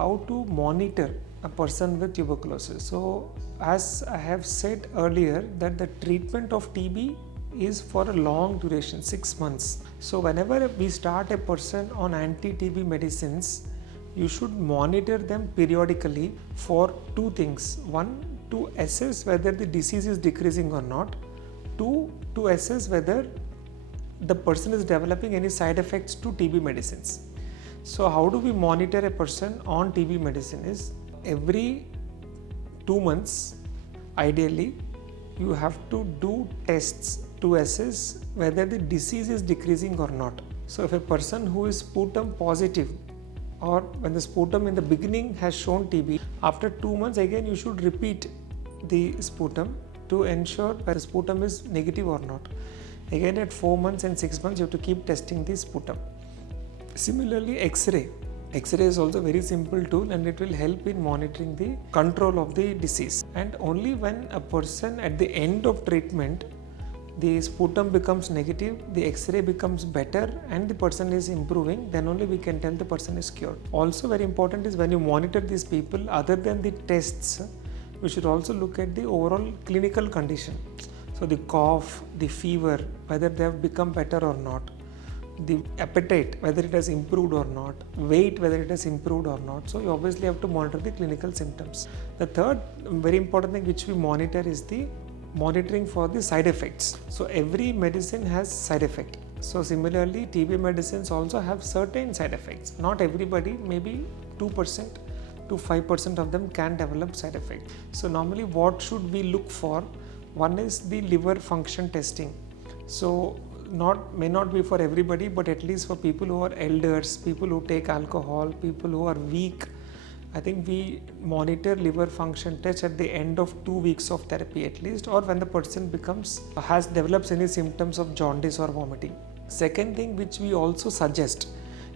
how to monitor a person with tuberculosis. So as I have said earlier that the treatment of TB is for a long duration, 6 months. So whenever we start a person on anti-TB medicines, you should monitor them periodically for two things. One, to assess whether the disease is decreasing or not. Two, to assess whether the person is developing any side effects to TB medicines. So how do we monitor a person on TB medicine is every 2 months, ideally, you have to do tests to assess whether the disease is decreasing or not. So if a person who is sputum positive, or when the sputum in the beginning has shown TB, after 2 months again you should repeat the sputum to ensure whether the sputum is negative or not. Again at 4 months and 6 months you have to keep testing the sputum. Similarly, X-ray is also a very simple tool and it will help in monitoring the control of the disease. And only when a person at the end of treatment, the sputum becomes negative, the X-ray becomes better and the person is improving, then only we can tell the person is cured. Also very important is when you monitor these people, other than the tests, we should also look at the overall clinical condition. So the cough, the fever, whether they have become better or not, the appetite, whether it has improved or not, weight, whether it has improved or not. So you obviously have to monitor the clinical symptoms. The third very important thing which we monitor is the monitoring for the side effects. So every medicine has side effect. So similarly, TB medicines also have certain side effects. Not everybody, maybe 2% to 5% of them can develop side effects. So normally what should we look for? One is the liver function testing. So may not be for everybody, but at least for people who are elders, people who take alcohol, people who are weak, I think we monitor liver function test at the end of 2 weeks of therapy at least, or when the person develops any symptoms of jaundice or vomiting. Second thing which we also suggest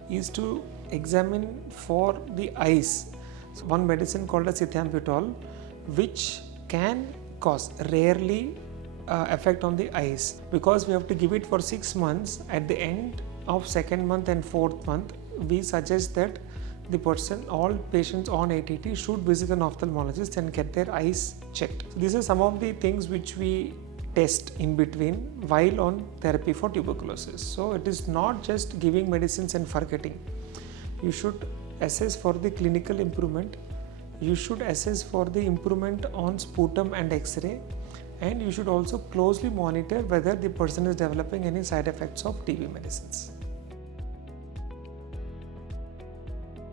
is to examine for the eyes. So one medicine called as ethambutol, which can cause rarely effect on the eyes, because we have to give it for 6 months. At the end of 2nd month and 4th month, we suggest that all patients on ATT should visit an ophthalmologist and get their eyes checked. So these are some of the things which we test in between while on therapy for tuberculosis. So it is not just giving medicines and forgetting. You should assess for the clinical improvement. You should assess for the improvement on sputum and X-ray, and you should also closely monitor whether the person is developing any side effects of TB medicines.